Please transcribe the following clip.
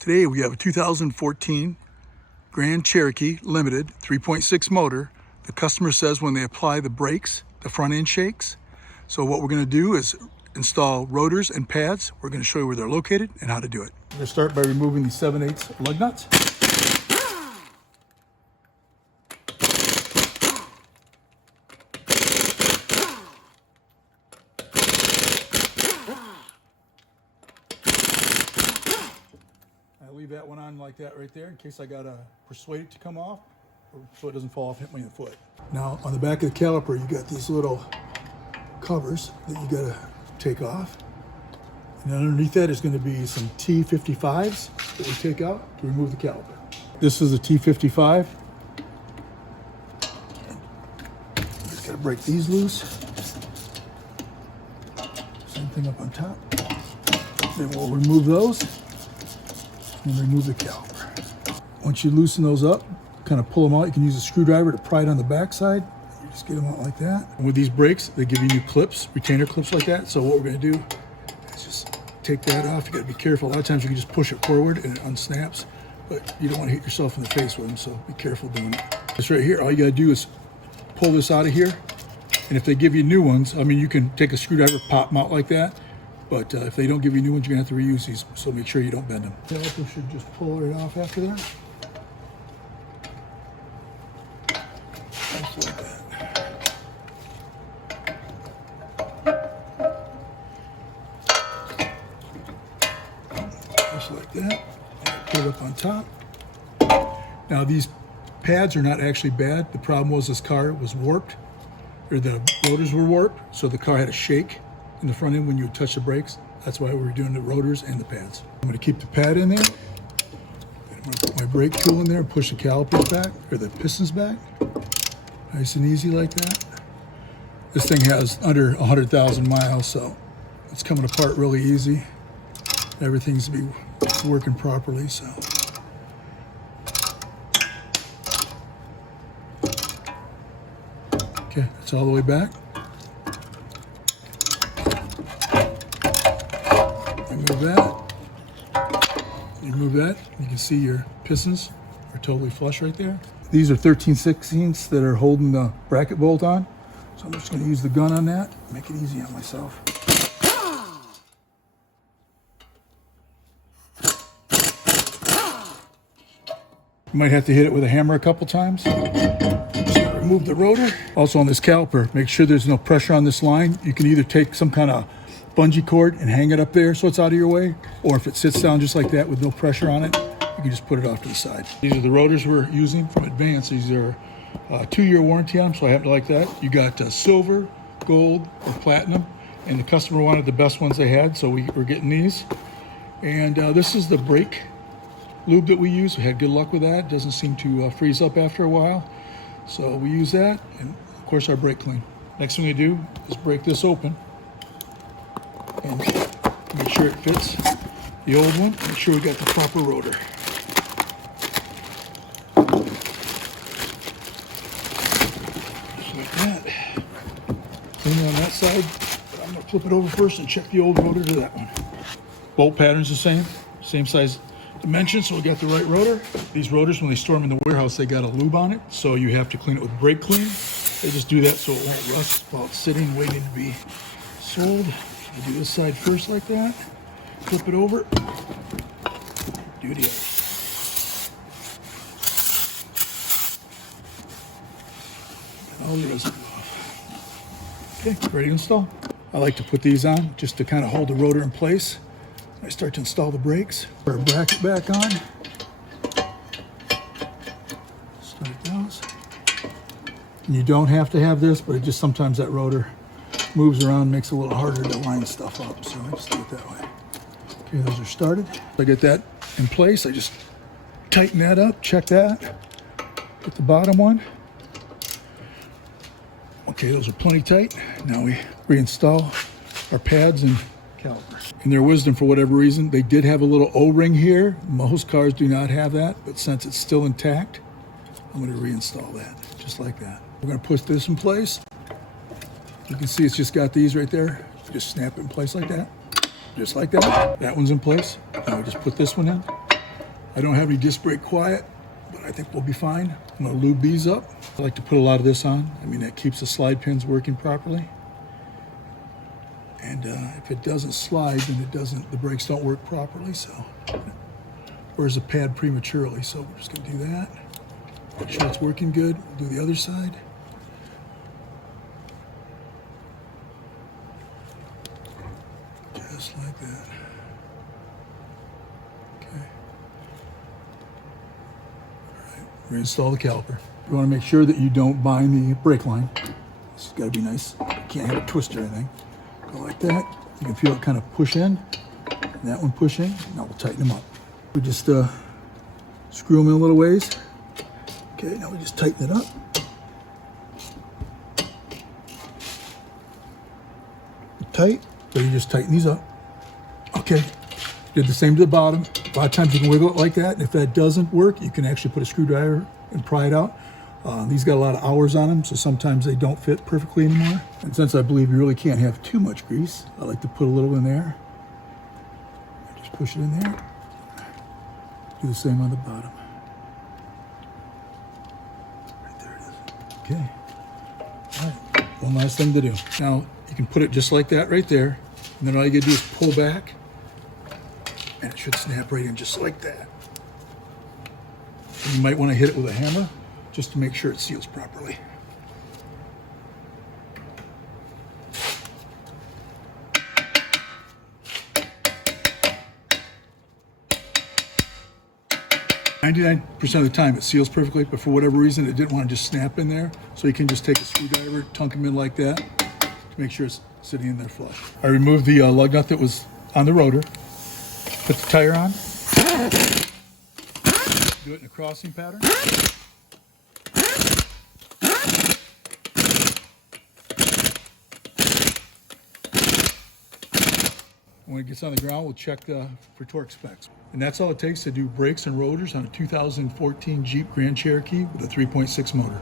Today we have a 2014 Grand Cherokee Limited 3.6 motor. The customer says when they apply the brakes, the front end shakes. So what we're going to do is install rotors and pads. We're going to show you where they're located and how to do it. We're going to start by removing the 7/8 lug nuts. I leave that one on like that right there in case I gotta persuade it to come off, or so it doesn't fall off and hit me in the foot. Now on the back of the caliper, you got these little covers that you gotta take off. And underneath that is going to be some T55s that we take out to remove the caliper. This is a T55. Just gotta break these loose. Same thing up on top. Then we'll remove those and remove the caliper. Once you loosen those up, kind of pull them out. You can use a screwdriver to pry it on the back side. You just get them out like that. And with these brakes, they give you new clips, retainer clips like that. So what we're going to do is just take that off. You got to be careful. A lot of times you can just push it forward and it unsnaps, but you don't want to hit yourself in the face with them, so be careful doing it. This right here, all you got to do is pull this out of here. And if they give you new ones, I mean, you can take a screwdriver, pop them out like that. But if they don't give you new ones, you're going to have to reuse these, so make sure you don't bend them. The caliper should just pull it off after that. Just like that. Just like that. Put it up on top. Now these pads are not actually bad. The problem was this car was warped, or the rotors were warped, so the car had a shake in the front end when you would touch the brakes. That's why we were doing the rotors and the pads. I'm going to keep the pad in there. I'm going to put my brake tool in there and push the calipers back, or the pistons back. Nice and easy like that. This thing has under 100,000 miles, so it's coming apart really easy. Everything's to be working properly, so. Okay, it's all the way back. Remove that. Remove that. You can see your pistons are totally flush right there. These are 13/16 that are holding the bracket bolt on. So I'm just going to use the gun on that, make it easy on myself. You might have to hit it with a hammer a couple times. Just remove the rotor. Also on this caliper, make sure there's no pressure on this line. You can either take some kind of bungee cord and hang it up there so it's out of your way, or if it sits down just like that with no pressure on it, you can just put it off to the side. These are the rotors we're using from Advance. These are 2-year warranty on them, so I happen to like that. You got silver, gold, or platinum, and the customer wanted the best ones they had, so we're getting these. And this is the brake lube that we use. We had good luck with that. It doesn't seem to freeze up after a while, so we use that, and of course our brake clean. Next thing we do is break this open and make sure it fits the old one. Make sure we got the proper rotor. Just like that. Same on that side, but I'm going to flip it over first and check the old rotor to that one. Bolt pattern's the same size dimensions, so we got the right rotor. These rotors, when they store them in the warehouse, they got a lube on it, so you have to clean it with brake clean. They just do that so it won't rust while it's sitting waiting to be sold. I do this side first like that, flip it over, do the other. And all the residue off. Okay, ready to install. I like to put these on just to kind of hold the rotor in place. I start to install the brakes. Put our bracket back on. Start those. And you don't have to have this, but it just sometimes that rotor moves around, makes it a little harder to line stuff up, so I just do it that way. Okay, those are started. I get that in place. I just tighten that up, check that. Get the bottom one. Okay, those are plenty tight. Now we reinstall our pads and calipers. In their wisdom, for whatever reason, they did have a little O-ring here. Most cars do not have that, but since it's still intact, I'm going to reinstall that, just like that. We're going to push this in place. You can see it's just got these right there. Just snap it in place like that. Just like that. That one's in place. Now we just put this one in. I don't have any disc brake quiet, but I think we'll be fine. I'm gonna lube these up. I like to put a lot of this on. I mean, that keeps the slide pins working properly. And if it doesn't slide, then the brakes don't work properly, so. Where's the pad prematurely, so we're just gonna do that. Make sure it's working good. We'll do the other side. Just like that. Okay. All right, reinstall the caliper. You wanna make sure that you don't bind the brake line. This has gotta be nice. You can't have it twist or anything. Go like that. You can feel it kind of push in. And that one push in. Now we'll tighten them up. We just screw them in a little ways. Okay, now we just tighten it up. Tight, so you just tighten these up. Okay, did the same to the bottom. A lot of times you can wiggle it like that, and if that doesn't work, you can actually put a screwdriver and pry it out. These got a lot of hours on them, so sometimes they don't fit perfectly anymore. And since I believe you really can't have too much grease, I like to put a little in there. Just push it in there. Do the same on the bottom. Right there it is. Okay. All right. One last thing to do. Now, you can put it just like that right there. And then all you gotta do is pull back. And it should snap right in just like that. And you might want to hit it with a hammer just to make sure it seals properly. 99% of the time it seals perfectly, but for whatever reason it didn't want to just snap in there. So you can just take a screwdriver, tunk them in like that to make sure it's sitting in there flush. I removed the lug nut that was on the rotor, put the tire on, do it in a crossing pattern. When it gets on the ground, we'll check for torque specs. And that's all it takes to do brakes and rotors on a 2014 Jeep Grand Cherokee with a 3.6 motor.